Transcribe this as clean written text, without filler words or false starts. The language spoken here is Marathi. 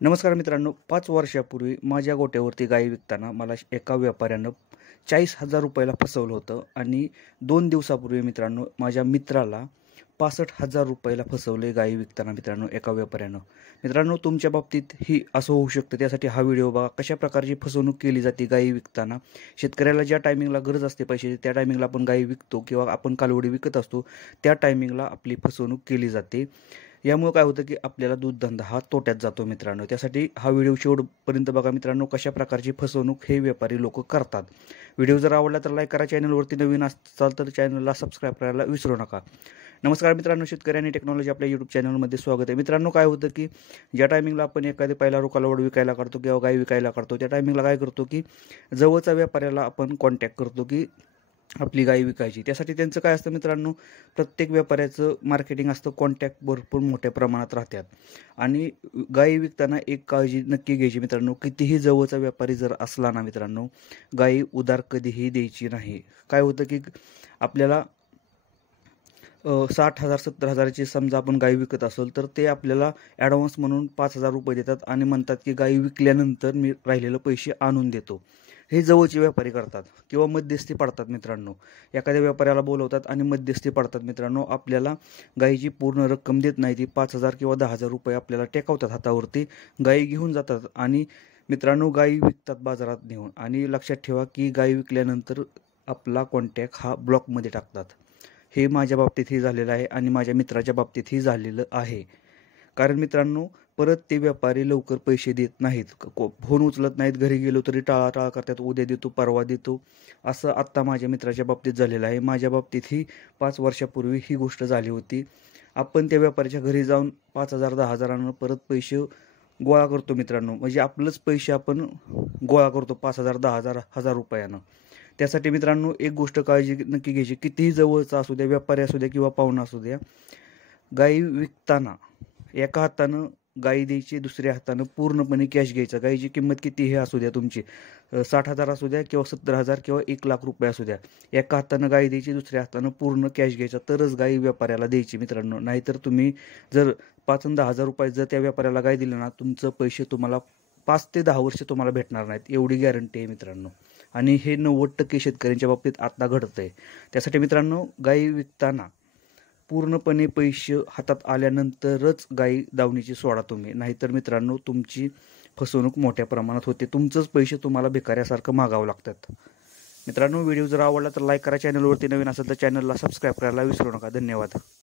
नमस्कार मित्रांनो, 5 वर्षापूर्वी माझ्या गोठ्यावरती गायी विकताना मला एका व्यापाऱ्यानं 40,000 रुपयाला फसवलं होतं आणि 2 दिवसापूर्वी मित्रांनो माझ्या मित्राला 65,000 रुपयाला फसवले गायी विकताना मित्रांनो एका व्यापाऱ्यानं. मित्रांनो, तुमच्या बाबतीत ही असं होऊ शकतं. त्यासाठी हा व्हिडिओ बघा. कशा प्रकारची फसवणूक केली जाते गायी विकताना. शेतकऱ्याला ज्या टायमिंगला गरज असते पैशाची त्या टायमिंगला आपण गायी विकतो किंवा आपण कालवडी विकत असतो, त्या टायमिंगला आपली फसवणूक केली जाते. यामुळे काय होतं की आपल्याला दूधधंदा हा तोट्यात जातो मित्रांनो. त्यासाठी हा व्हिडिओ शेवटपर्यंत बघा मित्रांनो, कशा प्रकारची फसवणूक हे व्यापारी लोक करतात. व्हिडिओ जर आवडला तर लाईक करा. चॅनलवरती नवीन असाल तर चॅनलला सबस्क्राईब करायला विसरू नका. नमस्कार मित्रांनो, शेतकरी आणि टेक्नॉलॉजी आपल्या यूट्यूब चॅनलमध्ये स्वागत आहे. मित्रांनो, काय होतं की ज्या टायमिंगला आपण एखादी पहिला कालवड विकायला काढतो किंवा गाय विकायला काढतो, त्या टायमिंगला काय करतो की जवळचा व्यापाऱ्याला आपण कॉन्टॅक्ट करतो की आपली गाय विकायची. त्यासाठी त्यांचं काय असतं मित्रांनो, प्रत्येक व्यापाऱ्याचं मार्केटिंग असतं, कॉन्टॅक्ट भरपूर मोठ्या प्रमाणात राहतात. आणि गायी विकताना एक काळजी नक्की घ्यायची मित्रांनो, कितीही जवळचा व्यापारी जर असला ना मित्रांनो, गायी उधार कधीही द्यायची नाही. काय होतं की आपल्याला 60,000 70,000ची समजा आपण गाय विकत असेल तर ते आपल्याला ॲडव्हान्स म्हणून 5,000 रुपये देतात आणि म्हणतात की गायी विकल्यानंतर मी राहिलेले पैसे आणून देतो. हे जवळचे व्यापारी करतात किंवा मध्यस्थी पडतात मित्रांनो. एखाद्या व्यापाऱ्याला बोलवतात आणि मध्यस्थी पडतात मित्रांनो. आपल्याला गायीची पूर्ण रक्कम देत नाही, ती 5,000 किंवा 10,000 रुपये आपल्याला टेकवतात हातावरती, गायी घेऊन जातात आणि मित्रांनो गायी विकतात बाजारात नेऊन. आणि लक्षात ठेवा की गायी विकल्यानंतर आपला कॉन्टॅक्ट हा ब्लॉकमध्ये टाकतात. हे माझ्या बाबतीतही झालेलं आहे आणि माझ्या मित्राच्या बाबतीतही झालेलं आहे. कारण मित्रांनो, परत ते व्यापारी लवकर पैसे देत नाहीत, फोन उचलत नाहीत, घरी गेलो तरी टाळाटाळ करतात, उद्या देतो परवा देतो. असं आत्ता माझ्या मित्राच्या बाबतीत झालेलं आहे. माझ्या बाबतीतही 5 वर्षापूर्वी ही गोष्ट झाली होती. आपण त्या व्यापाऱ्याच्या घरी जाऊन 5,000 10,000 परत पैसे गोळा करतो मित्रांनो. म्हणजे आपलंच पैसे आपण गोळा करतो 5,000 10,000 1000 रुपयानं. त्यासाठी मित्रांनो एक गोष्ट काळजी नक्की घ्यायची, कितीही जवळचा असू द्या, व्यापारी असू द्या किंवा पाहुणा असू द्या, गायी विकताना एका हातानं गायी द्यायची, दुसऱ्या हातानं पूर्णपणे कॅश घ्यायचा. गायीची किंमत कितीही असू द्या तुमची, 60,000 असू द्या किंवा 70,000 किंवा 1,00,000 रुपये असू द्या, एका हातानं गायी द्यायची, दुसऱ्या हातानं पूर्ण कॅश घ्यायचा, तरच गायी व्यापाऱ्याला द्यायची मित्रांनो. नाहीतर तुम्ही जर 5 आणि 10,000 रुपये जर त्या व्यापाऱ्याला गाय दिलं ना, तुमचं पैसे तुम्हाला 5 ते 10 वर्ष तुम्हाला भेटणार नाहीत, एवढी गॅरंटी आहे मित्रांनो. आणि हे 90% शेतकऱ्यांच्या बाबतीत आता घडतं आहे. त्यासाठी मित्रांनो, गायी विकताना पूर्णपणे पैसे हातात आल्यानंतरच गायी दावणीची सोडा तुम्ही. नाहीतर मित्रांनो तुमची फसवणूक मोठ्या प्रमाणात होते. तुमचंच पैसे तुम्हाला भिकाऱ्यासारखं मागावं लागतात. मित्रांनो, व्हिडिओ जर आवडला तर लाईक करा. चॅनलवरती नवीन असेल तर चॅनलला सबस्क्राईब करायला विसरू नका. धन्यवाद.